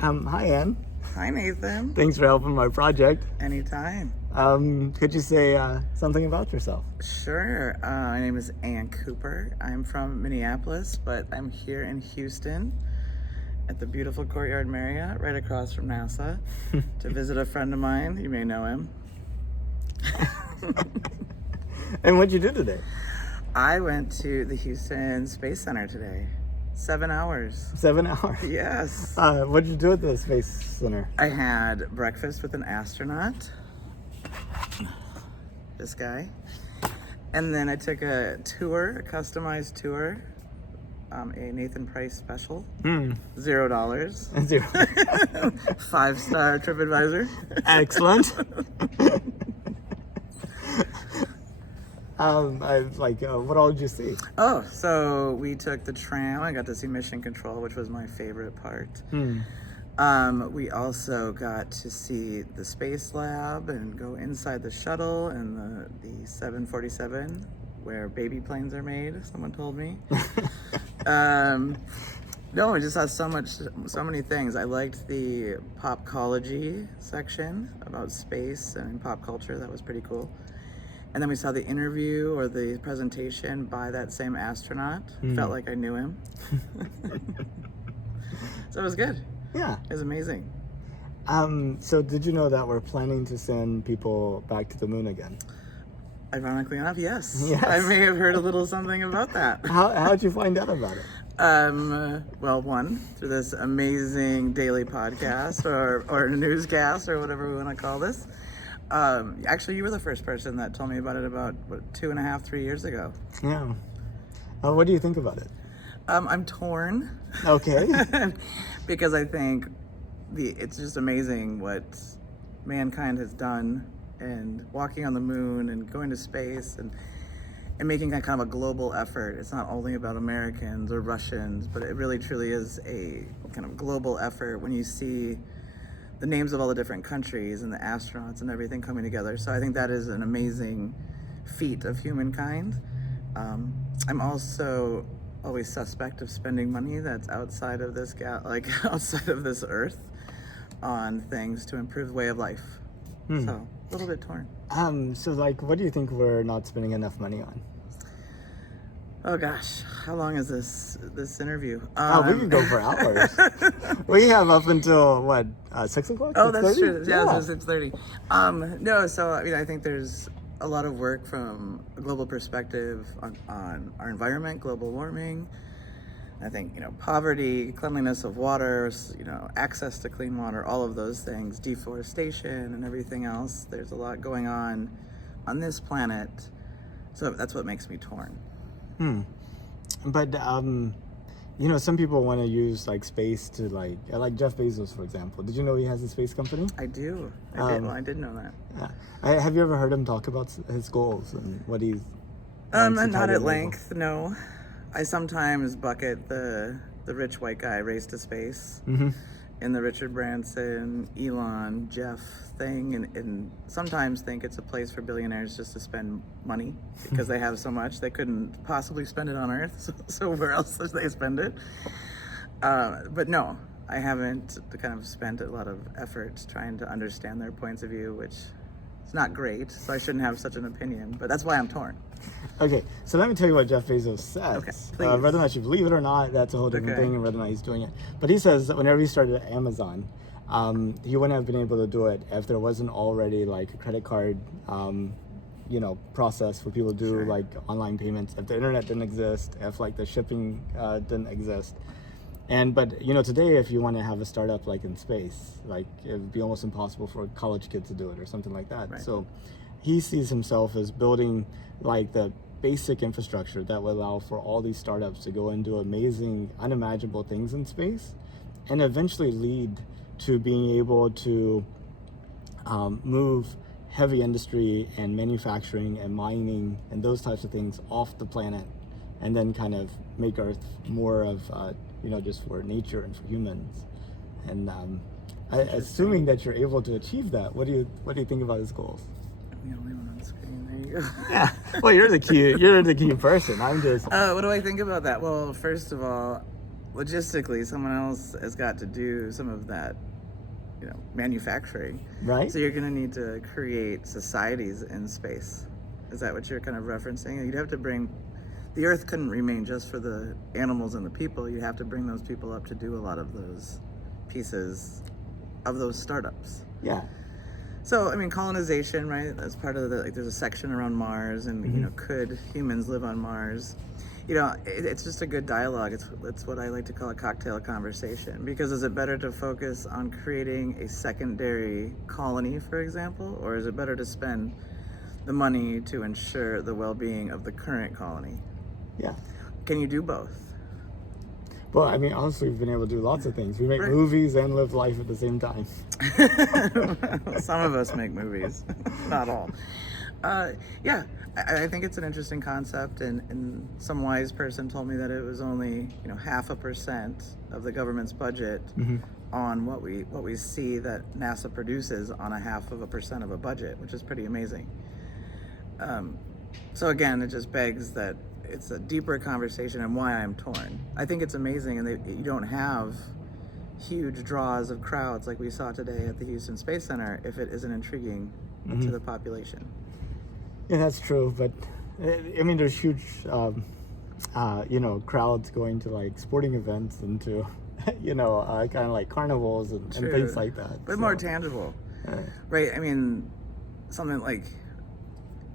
Hi, Ann. Hi, Nathan. Thanks for helping my project. Anytime. Could you say something about yourself? Sure. My name is Ann Cooper. I'm from Minneapolis, but I'm here in Houston at the beautiful Courtyard Marriott right across from NASA to visit a friend of mine. You may know him. And what'd you do today? I went to the Houston Space Center today. 7 hours. 7 hours? Yes. What'd you do at the Space Center? I had breakfast with an astronaut. This guy. And then I took a tour, a customized tour, a Nathan Price special. $0. 0. 5-star TripAdvisor. Excellent. What all did you see? Oh, so we took the tram. I got to see Mission Control, which was my favorite part. We also got to see the Space Lab and go inside the shuttle and the 747, where baby planes are made, someone told me. No, I just saw so many things. I liked the popcology section about space and pop culture. That was pretty cool. And then we saw the interview or the presentation by that same astronaut. Felt like I knew him. So it was good. Yeah. It was amazing. So did you know that we're planning to send people back to the moon again? Ironically enough, yes. Yes. I may have heard a little something about that. How'd you find out about it? Well, one, through this amazing daily podcast or newscast or whatever we want to call this. Actually, you were the first person that told me about it about 2.5, 3 years ago. Yeah. What do you think about it? I'm torn. Okay. Because I think it's just amazing what mankind has done, and walking on the moon and going to space and making that kind of a global effort. It's not only about Americans or Russians, but it really truly is a kind of global effort when you see the names of all the different countries and the astronauts and everything coming together. So I think that is an amazing feat of humankind. I'm also always suspect of spending money that's outside of this outside of this earth on things to improve the way of life. So a little bit torn. What do you think we're not spending enough money on? Oh gosh, how long is this interview? We could go for hours. We have up until 6 o'clock? Oh, that's 6:30? true. Yeah, it's 6:30. No, so I think there's a lot of work from a global perspective on our environment, global warming. I think, poverty, cleanliness of water, access to clean water, all of those things, deforestation and everything else. There's a lot going on this planet. So that's what makes me torn. But, some people want to use space to like Jeff Bezos, for example. Did you know he has a space company? I do. I did know that. Yeah. Have you ever heard him talk about his goals and what he's... Not at length, no. I sometimes bucket the rich white guy race to space in the Richard Branson, Elon, Jeff thing, and sometimes think it's a place for billionaires just to spend money because they have so much they couldn't possibly spend it on Earth. So where else does they spend it? But no, I haven't kind of spent a lot of effort trying to understand their points of view, which is not great. So I shouldn't have such an opinion. But that's why I'm torn. Okay, so let me tell you what Jeff Bezos says. Okay, please. Whether or not you believe it or not, that's a whole different thing, and whether or not he's doing it. But he says that whenever he started at Amazon, he wouldn't have been able to do it if there wasn't already a credit card, process for people to do online payments. If the internet didn't exist, if the shipping didn't exist. But today, if you want to have a startup in space, it would be almost impossible for a college kid to do it or something like that. Right. So he sees himself as building the basic infrastructure that will allow for all these startups to go and do amazing, unimaginable things in space, and eventually lead to being able to move heavy industry and manufacturing and mining and those types of things off the planet, and then kind of make Earth more of just for nature and for humans. And assuming that you're able to achieve that, what do you think about his goals? The only one on screen. There you go. Yeah. Well, you're the key person. I'm just... What do I think about that? Well, first of all, logistically, someone else has got to do some of that, manufacturing. Right? So you're going to need to create societies in space. Is that what you're kind of referencing? You'd have to bring, the Earth couldn't remain just for the animals and the people. You'd have to bring those people up to do a lot of those pieces of those startups. Yeah. So, colonization, right? That's part of there's a section around Mars, and, could humans live on Mars? It's just a good dialogue. It's what I like to call a cocktail conversation, because is it better to focus on creating a secondary colony, for example, or is it better to spend the money to ensure the well-being of the current colony? Yeah. Can you do both? Well, honestly, we've been able to do lots of things. We make Right. movies and live life at the same time. Some of us make movies, not all. Yeah, I think it's an interesting concept, and some wise person told me that it was only 0.5% of the government's budget on what we see that NASA produces on 0.5% of a budget, which is pretty amazing. So again, it just begs that it's a deeper conversation, and why I'm torn. I think it's amazing, and you don't have huge draws of crowds like we saw today at the Houston Space Center if it isn't intriguing to the population. Yeah, that's true. But there's huge, crowds going to like sporting events and to, kind of like carnivals and things like that. But more tangible, right?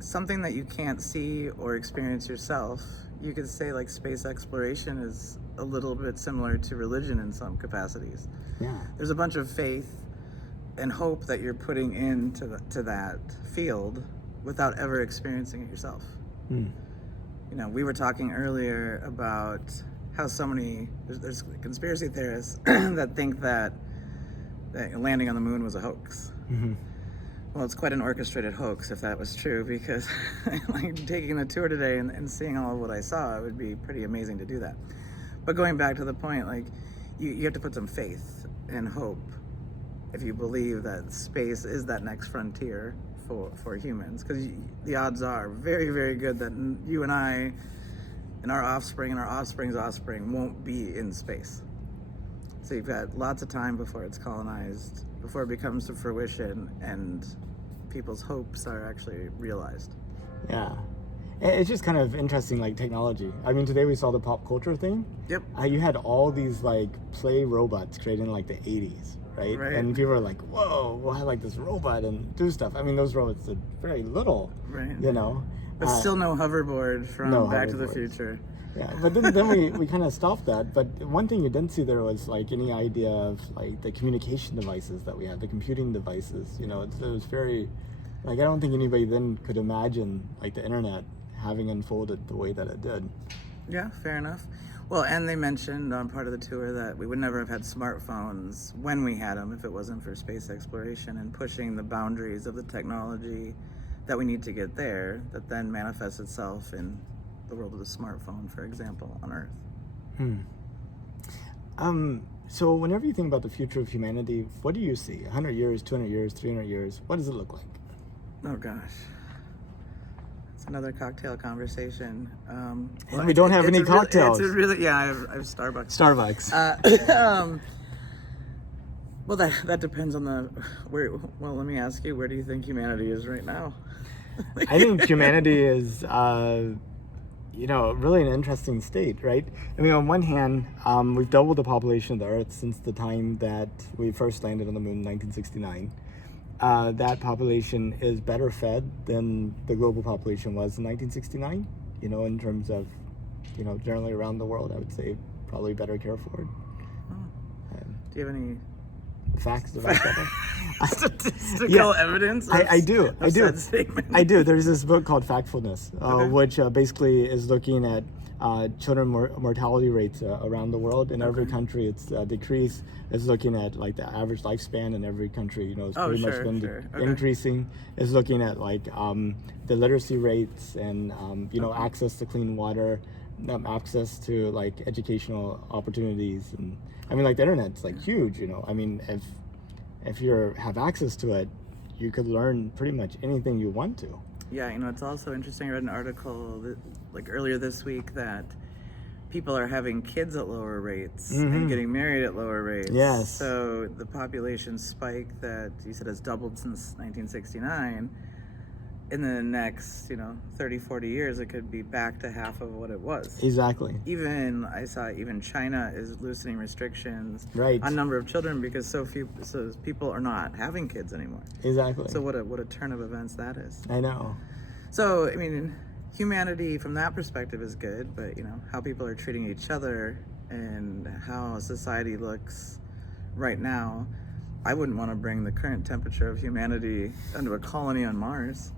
Something that you can't see or experience yourself. You could say like space exploration is a little bit similar to religion in some capacities. Yeah. There's a bunch of faith and hope that you're putting into that field without ever experiencing it yourself. We were talking earlier about how so many there's conspiracy theorists that think that landing on the moon was a hoax. Well, it's quite an orchestrated hoax if that was true, because like taking the tour today and seeing all of what I saw, it would be pretty amazing to do that. But going back to the point, like you have to put some faith and hope if you believe that space is that next frontier for humans, because the odds are very, very good that you and I and our offspring and our offspring's offspring won't be in space. So you've got lots of time before it's colonized, before it becomes to fruition and people's hopes are actually realized. Yeah. It's just kind of interesting, like technology. Today we saw the pop culture thing. Yep. You had all these like play robots created in like the 80s, right? And people are like, whoa, we'll have like this robot and do stuff. Those robots did very little, right? But still no hoverboard from Back to the Future. Yeah, but then we kind of stopped that. But one thing you didn't see there was like any idea of like the communication devices that we had, the computing devices. It was very, like, I don't think anybody then could imagine like the internet having unfolded the way that it did. Yeah, fair enough. Well, and they mentioned on part of the tour that we would never have had smartphones when we had them if it wasn't for space exploration and pushing the boundaries of the technology that we need to get there, that then manifests itself in the world of the smartphone, for example, on Earth. So whenever you think about the future of humanity, what do you see? 100 years, 200 years, 300 years? What does it look like? Oh gosh, it's another cocktail conversation. And we don't have any cocktails. I have Starbucks. Well, that depends on where. Well, let me ask you, where do you think humanity is right now? I think humanity is, really an interesting state, right? On one hand, we've doubled the population of the Earth since the time that we first landed on the moon in 1969. That population is better fed than the global population was in 1969, in terms of, generally around the world, I would say probably better cared for. Do you have any facts about that? Statistical evidence? I do. Statement? I do. There's this book called Factfulness, which basically is looking at children mortality rates around the world. In every country, it's decreased. It's looking at like the average lifespan in every country. It's pretty much been increasing. It's looking at like the literacy rates and access to clean water, access to like educational opportunities, and like the internet's like huge. If you have access to it, you could learn pretty much anything you want to. Yeah, it's also interesting. I read an article earlier this week that people are having kids at lower rates Mm-hmm. and getting married at lower rates. Yes. So the population spike that you said has doubled since 1969, in the next, 30, 40 years, it could be back to half of what it was. Exactly. I saw even China is loosening restrictions Right. on number of children because so people are not having kids anymore. Exactly. So what a turn of events that is. I know. So, I mean, humanity from that perspective is good, but how people are treating each other and how society looks right now, I wouldn't want to bring the current temperature of humanity into a colony on Mars.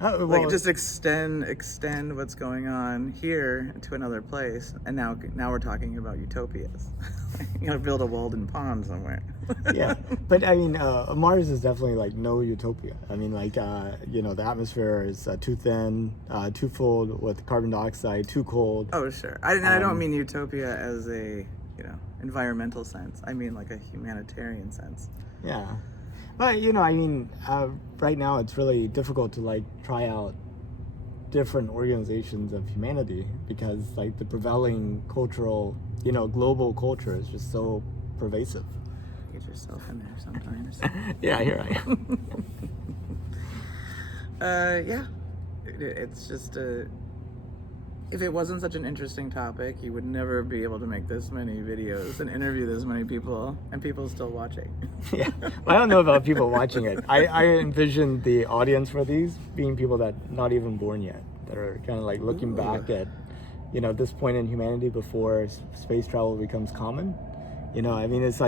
Well, Just extend what's going on here to another place, and now we're talking about utopias. Build a Walden Pond somewhere. yeah, but I mean, Mars is definitely like no utopia. I mean, the atmosphere is too thin, too full with carbon dioxide, too cold. Oh, sure. I don't mean utopia as a environmental sense. I mean like a humanitarian sense. Yeah, but right now it's really difficult to try out different organizations of humanity because the prevailing cultural, global culture is just so pervasive. Get yourself in there sometimes. Yeah, here I am. Yeah, it's just if it wasn't such an interesting topic, you would never be able to make this many videos and interview this many people, and people still watching. Yeah, well, I don't know about people watching it. I envision the audience for these being people that not even born yet, that are kind of looking back at, this point in humanity before space travel becomes common. It's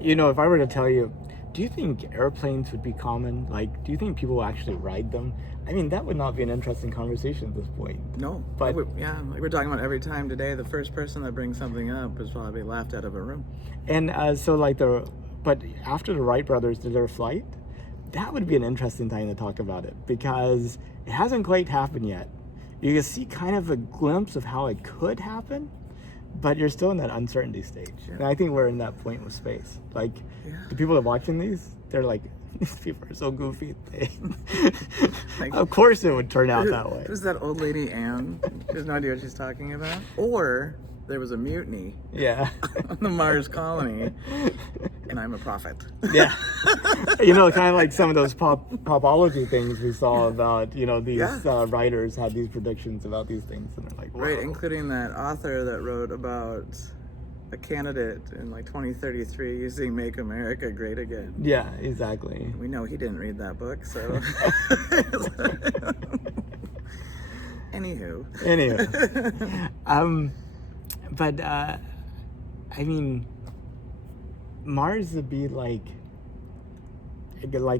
if I were to tell you, do you think airplanes would be common? Do you think people will actually ride them? That would not be an interesting conversation at this point. No, but we're talking about every time today, the first person that brings something up is probably laughed out of a room. And but after the Wright brothers did their flight, that would be an interesting time to talk about it because it hasn't quite happened yet. You can see kind of a glimpse of how it could happen, but you're still in that uncertainty stage. Yeah. And I think we're in that point with space. The people that are watching these, they're like, these people are so goofy. Of course it would turn out that way. Who's that old lady, Anne? She has no idea what she's talking about. Or there was a mutiny. Yeah. On the Mars colony. And I'm a prophet. Yeah. Kind of like some of those popology things we saw about, these writers had these predictions about these things. And they're like, whoa. Right, including that author that wrote about a candidate in 2033 using "Make America Great Again." Yeah, exactly. We know he didn't read that book, so. Anywho. But Mars would be like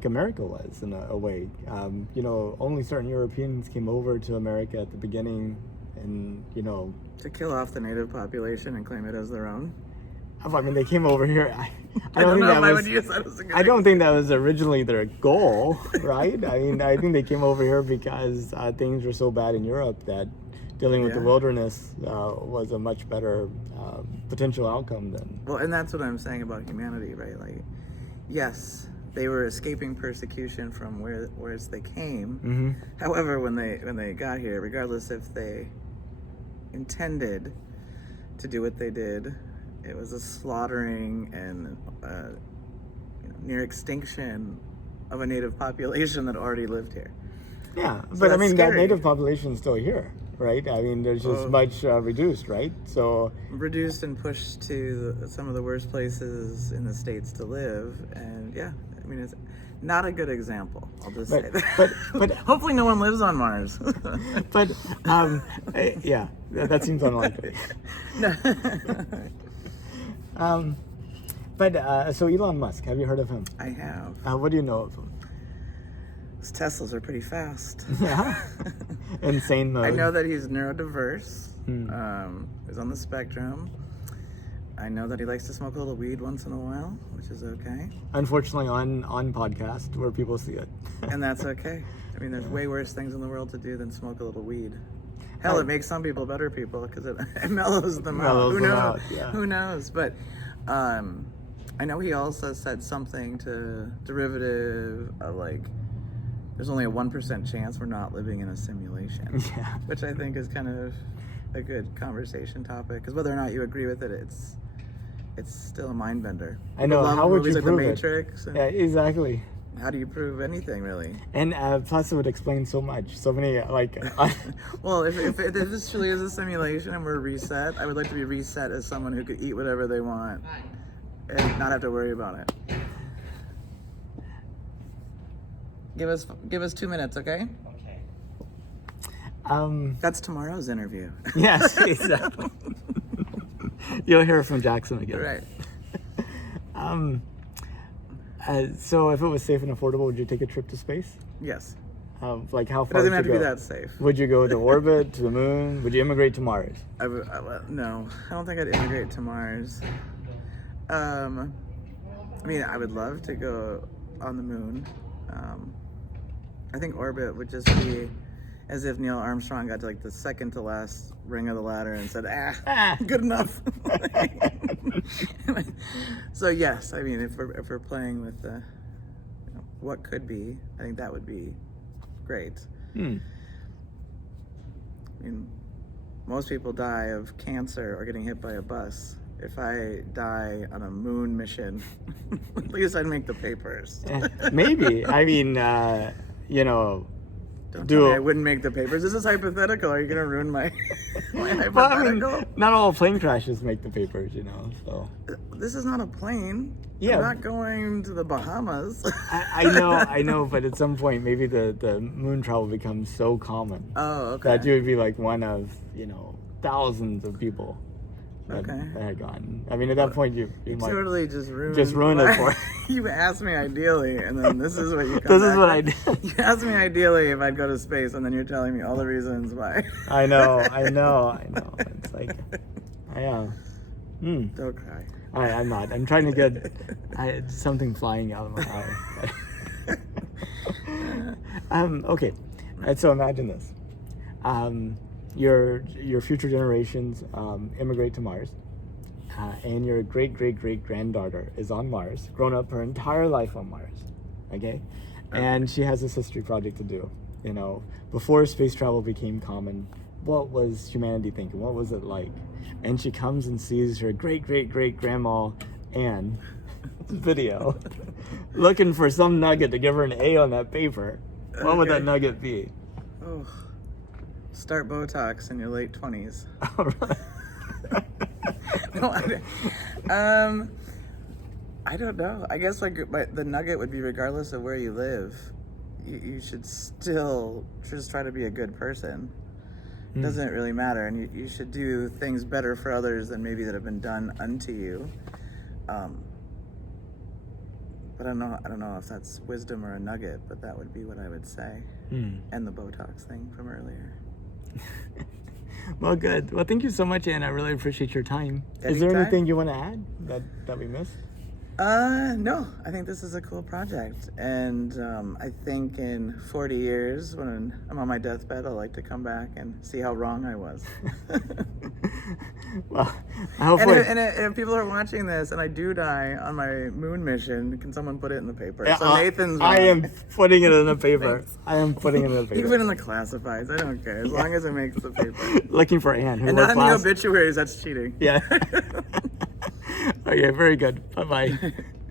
America was in a way. Only certain Europeans came over to America at the beginning, and to kill off the native population and claim it as their own. They came over here. I don't know if I would use that as a good I don't think that was originally their goal, right? I think they came over here because things were so bad in Europe that dealing with the wilderness was a much better potential outcome then. Well, and that's what I'm saying about humanity, right? Yes, they were escaping persecution from whereas they came. Mm-hmm. However, when they got here, regardless if they intended to do what they did, it was a slaughtering and near extinction of a native population that already lived here. Yeah, So but that's that scary. native population is still here, right? There's just much reduced, right? So Reduced and pushed to some of the worst places in the States to live, and it's not a good example. I'll just say that. But hopefully no one lives on Mars. But that seems unlikely. So Elon Musk, have you heard of him? I have. What do you know of him? His Teslas are pretty fast. Yeah. Insane mode. I know that he's neurodiverse. He's on the spectrum. I know that he likes to smoke a little weed once in a while, which is okay. Unfortunately, on podcast where people see it. And that's okay. There's way worse things in the world to do than smoke a little weed. Hell, it makes some people better people because it mellows them out. Who knows? Who knows? But I know he also said something to derivative of there's only a 1% chance we're not living in a simulation. Yeah. Which I think is kind of a good conversation topic. Because whether or not you agree with it, it's still a mind bender. I know. Love How would movies you like prove The it? Matrix. And Yeah, exactly. how do you prove anything, really? And plus, it would explain so much. So many, like. Well, if this truly is a simulation and we're reset, I would like to be reset as someone who could eat whatever they want and not have to worry about it. Give us 2 minutes, okay? Okay. That's tomorrow's interview. Yes, exactly. You'll hear from Jackson again. Right. So if it was safe and affordable, would you take a trip to space? Yes. Like how It far doesn't would have to you be go? that safe. Would you go to orbit, to the moon? Would you immigrate to Mars? No, I don't think I'd immigrate to Mars. I mean, I would love to go on the moon. I think orbit would just be as if Neil Armstrong got to like the second to last ring of the ladder and said, good enough. So yes, I mean, if we're playing with what could be, I think that would be great. I mean, most people die of cancer or getting hit by a bus. If I die on a moon mission, at least I'd make the papers. Maybe. I mean, Don't tell me I wouldn't make the papers. This is hypothetical. Are you going to ruin my hypothetical? Well, I mean, not all plane crashes make the papers, so. This is not a plane. Yeah. I'm not going to the Bahamas. I know, but at some point, maybe the moon travel becomes so common. Oh, okay. That you would be like one of, thousands of people that had gone. I mean, at that point, you might totally just ruined it for you asked me ideally, and then this is what you come This is back what I with. did. You asked me ideally if I'd go to space, and then you're telling me all the reasons why. I know. It's like, Don't cry. I'm not. I'm trying to get something flying out of my eye. Okay. So imagine this. Your future generations immigrate to Mars, and your great-great-great-granddaughter is on Mars, grown up her entire life on Mars, okay? And she has this history project to do. Before space travel became common, what was humanity thinking? What was it like? And she comes and sees her great-great-great-grandma Anne video, looking for some nugget to give her an A on that paper. What would that nugget be? Oh. Start Botox in your late 20s. All right. No, I don't know. I guess but the nugget would be regardless of where you live, you should still just try to be a good person. It doesn't really matter, and you should do things better for others than maybe that have been done unto you. But I don't know if that's wisdom or a nugget, but that would be what I would say. And the Botox thing from earlier. Well, good. Well, thank you so much, Anne. I really appreciate your time. Is there anything you want to add that we missed? No. I think this is a cool project, and I think in 40 years, when I'm on my deathbed, I'll like to come back and see how wrong I was. Well, hopefully. And if people are watching this and I do die on my moon mission, can someone put it in the paper? So Nathan's wrong. I am putting it in the paper. I am putting it in the paper. You can put it in the classifieds. I don't care, as long as it makes the paper. Looking for Anne. And not in the obituaries. That's cheating. Yeah. Okay, very good. Bye-bye.